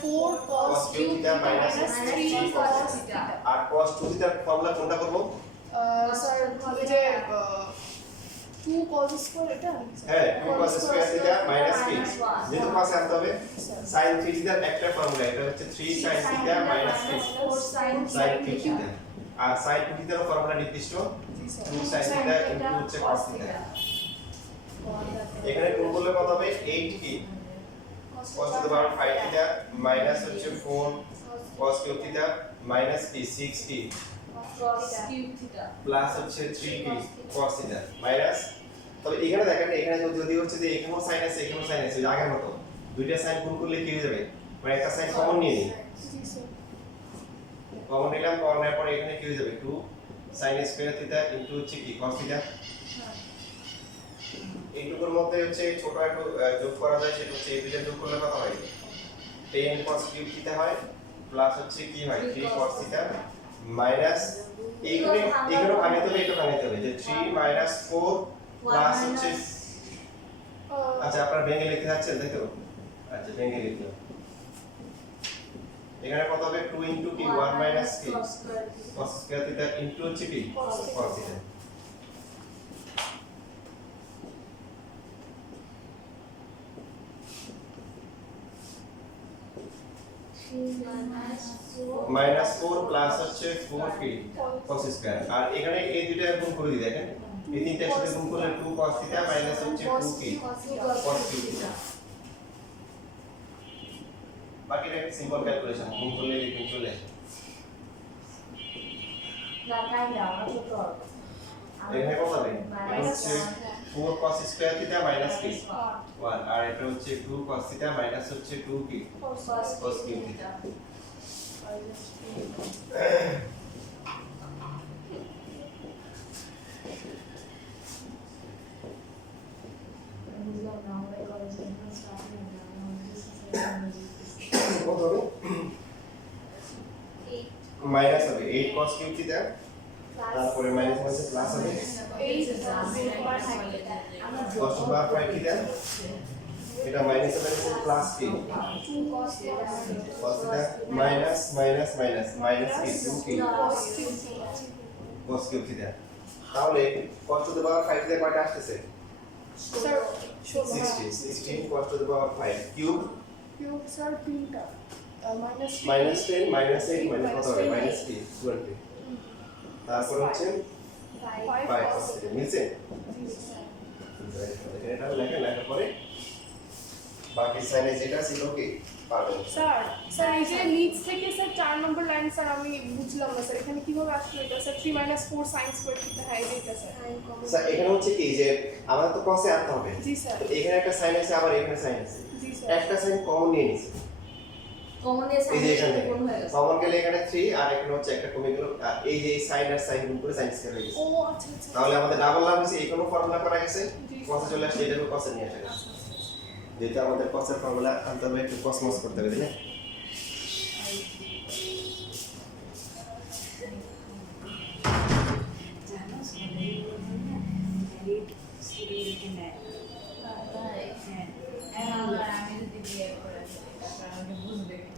4 cos cube cube theta theta minus minus 3 3 cos theta. আর cos 2 থিটার formula কোনটা করব? স্যার হবে যে 2 cos স্কয়ার এটা হ্যাঁ 2 cos স্কয়ার থিটা মাইনাস কি যেহেতু পাশে আনতে হবে sin 3 থিটার একটা ফর্মুলা এটা হচ্ছে 3 sin theta minus 3 sin 3 theta আর sin 2 থিটার ফর্মুলা নির্দিষ্ট 2 sin ইনটু হচ্ছে cos থিটা এখানে গুণ করলে কত হবে? 8 কি cos to the power 5 theta minus হচ্ছে 4 cos কিউব থিটা মাইনাস কি 6 কি প্লাস হচ্ছে 3 কি cos থিটা মাইনাস তবে এখানে দেখেন এখানে যদি হচ্ছে যে এখানেও সাইন আছে এখানেও সাইন আছে আগের মতো। দুইটা সাইন গুণ করলে কি হয়ে যাবে? মানে একটা সাইন কমন নিয়ে নিই। কমন নিলাম কমন নেওয়ার পরে এখানে কি হয়ে যাবে? 2 sin স্কয়ার থিটা ইনটু হচ্ছে কি? cos থিটা এইটুকুর মধ্যে হচ্ছে ছোট একটু যোগ করা যায় সেটা হচ্ছে এই দুইটা যোগ করলে কত হয়। টেন cos কিউব থিটা হয় প্লাস হচ্ছে কি হয়? থ্রি cos থিটা মাইনাস এইগুলো এইগুলো ভাঙাতে হবে এটা ভাঙাতে হবে যে থ্রি মাইনাস ফোর প্লাস হচ্ছে আচ্ছা আপনারা ভেঙে লিখতে যাচ্ছেন তাই তো আচ্ছা ভেঙে লিখতে এখানে কত হবে? টু ইনটু কি 1 মাইনাস কি cos স্কয়ার থিটা ইনটু হচ্ছে কি cos থিটা মাইনাস 4 প্লাস হচ্ছে 4 কি cos স্কয়ার আর এখানে এই দুইটা গুণ করে দিই দেখেন। এই তিনটা সাথে গুণ করলে 2 cos থিটা মাইনাস হচ্ছে 2 কি cos কিউব থিটা বাকিটা একটা সিম্পল ক্যালকুলেশন গুণ করলে দেখুন চলে আসে। এখানে কত হবে হচ্ছে 4 cos স্কয়ার থিটা মাইনাস কি 1 আর এটা হচ্ছে 2 cos থিটা মাইনাস হচ্ছে 2 কি cos কিউব থিটা কত হবে মাইনাস হবে 8 cos কিউব থিটা তারপরে মাইনাস মাইনাস প্লাস হবে। cos টু পাওয়ার 5 থিটা এটা মাইনাস হবে প্লাস কি? Cos theta minus minus minus minus কি? 2 কি cos কিউব থিটা তাহলে cos টু পাওয়ার 5 থিটা কয়টা আসতেছে? Sir 16 16 cos to power 5 cube cube sir তিনটা মাইনাস মাইনাস 10 মাইনাস 8 মাইনাস কত হবে? মাইনাস কি? 20 তারপর হচ্ছে 5 cos থিটা মিলছে এটা লেখা লেখার পরে বাকি সাইনে যেটা ছিল কি? পাবেন স্যার স্যার এই যে নিচ থেকে স্যার চার নম্বর লাইন স্যার আমি বুঝলাম না স্যার এখানে কীভাবে আসলো এটা? Sir three minus four sines square theta হ্যাঁ এটা স্যার স্যার এখানে হচ্ছে কি যে আমাদের তো কসে আনতে হবে। জি স্যার এখানে একটা সাইন আছে আবার এখানে সাইন আছে। জি স্যার একটা সাইন কমন নিয়ে নিছে। এই যে এখানে থ্রি আর এখানে হচ্ছে একটা কমে গেল এই যে সাইন সাইন করে সাইন তাহলে আমাদের লাভ হয়েছে এই কোনো ফর্মুলা করা গেছে কষে চলে আসছে এটাকে কষে নিয়ে আসা আমাদের কষের একটু কসমস করতে হবে না?